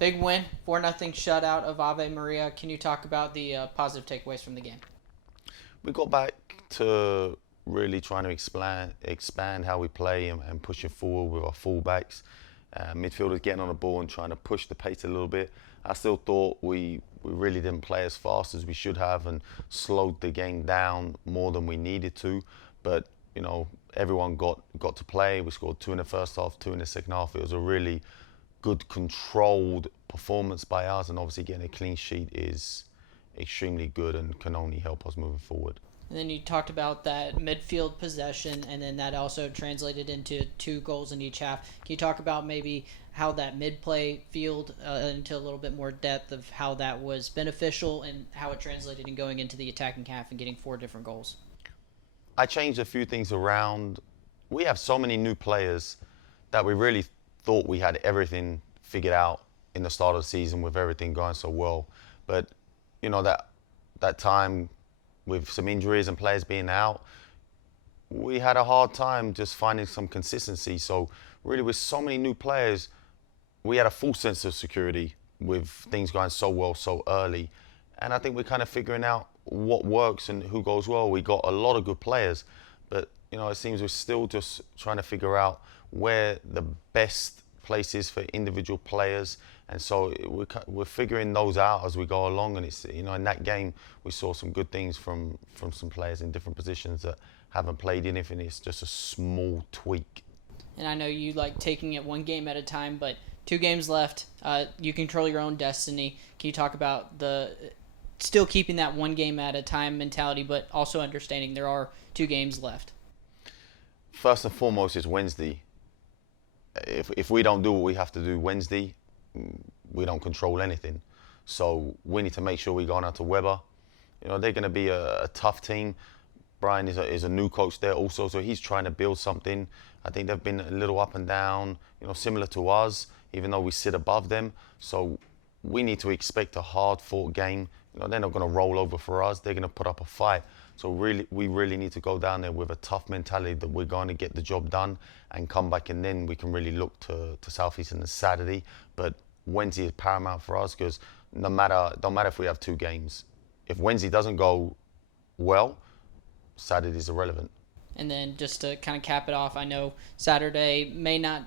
Big win, 4-0 shutout of Ave Maria. Can you talk about the positive takeaways from the game? We got back to really trying to expand how we play and pushing forward with our fullbacks. Midfielders getting on the ball and trying to push the pace a little bit. I still thought we really didn't play as fast as we should have and slowed the game down more than we needed to. But everyone got to play. We scored two in the first half, two in the second half. It was a really good controlled performance by us, and obviously getting a clean sheet is extremely good and can only help us moving forward. And then you talked about that midfield possession, and then that also translated into 2 goals in each half. Can you talk about maybe how that mid-play field into a little bit more depth of how that was beneficial and how it translated in going into the attacking half and getting 4 different goals? I changed a few things around. We have so many new players that we really thought we had everything figured out in the start of the season with everything going so well. But that time with some injuries and players being out, we had a hard time just finding some consistency. So really, with so many new players, we had a full sense of security with things going so well so early. And I think we're kind of figuring out what works and who goes well. We got a lot of good players, but it seems we're still just trying to figure out where the best place is for individual players. And so we're figuring those out as we go along. And it's in that game we saw some good things from some players in different positions that haven't played in. If it's just a small tweak. And I know you like taking it one game at a time, but 2 games left. You control your own destiny. Can you talk about the still keeping that one game at a time mentality, but also understanding there are 2 games left? First and foremost is Wednesday. If we don't do what we have to do Wednesday, we don't control anything. So we need to make sure we go out to Weber. They're going to be a tough team. Brian is a new coach there also, so he's trying to build something. I think they've been a little up and down, similar to us, even though we sit above them. So we need to expect a hard-fought game. They're not going to roll over for us. They're going to put up a fight. So we really need to go down there with a tough mentality that we're going to get the job done and come back, and then we can really look to Southeastern on Saturday. But Wednesday is paramount for us because don't matter if we have 2 games. If Wednesday doesn't go well, Saturday is irrelevant. And then just to kind of cap it off, I know Saturday may not,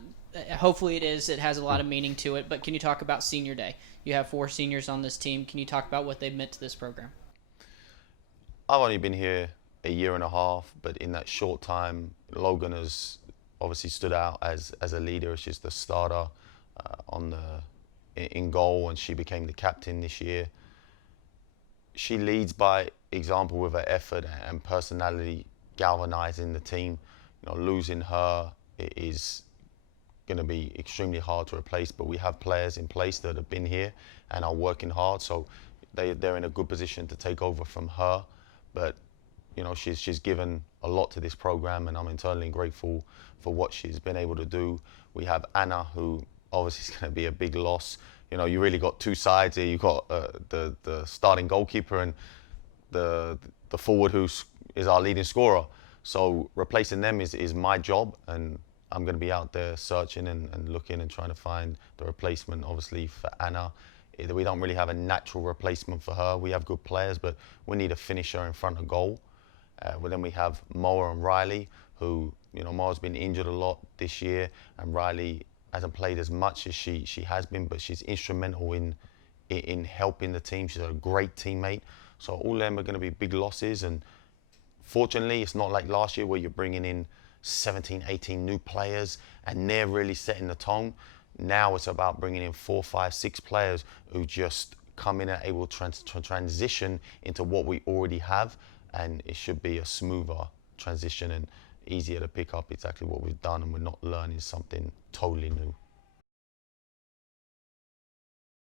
hopefully it is, it has a lot of meaning to it, but can you talk about Senior Day? You have 4 seniors on this team. Can you talk about what they've meant to this program? I've only been here a year and a half, but in that short time, Logan has obviously stood out as a leader. She's the starter in goal, and she became the captain this year. She leads by example with her effort and personality, galvanizing the team. Losing her is going to be extremely hard to replace, but we have players in place that have been here and are working hard, so they're in a good position to take over from her. But she's given a lot to this program, and I'm eternally grateful for what she's been able to do. We have Anna, who obviously is going to be a big loss. You really got 2 sides here. You've got the starting goalkeeper and the forward who is our leading scorer. So replacing them is my job, and I'm going to be out there searching and looking and trying to find the replacement, obviously, for Anna. We don't really have a natural replacement for her. We have good players, but we need a finisher in front of goal. Well, then we have Moa and Riley, who, Moa's been injured a lot this year, and Riley hasn't played as much as she has been, but she's instrumental in helping the team. She's a great teammate. So all of them are going to be big losses, and fortunately, it's not like last year where you're bringing in 17, 18 new players and they're really setting the tone. Now it's about bringing in 4, 5, 6 players who just come in and able to transition into what we already have, and it should be a smoother transition and easier to pick up exactly what we've done, and we're not learning something totally new.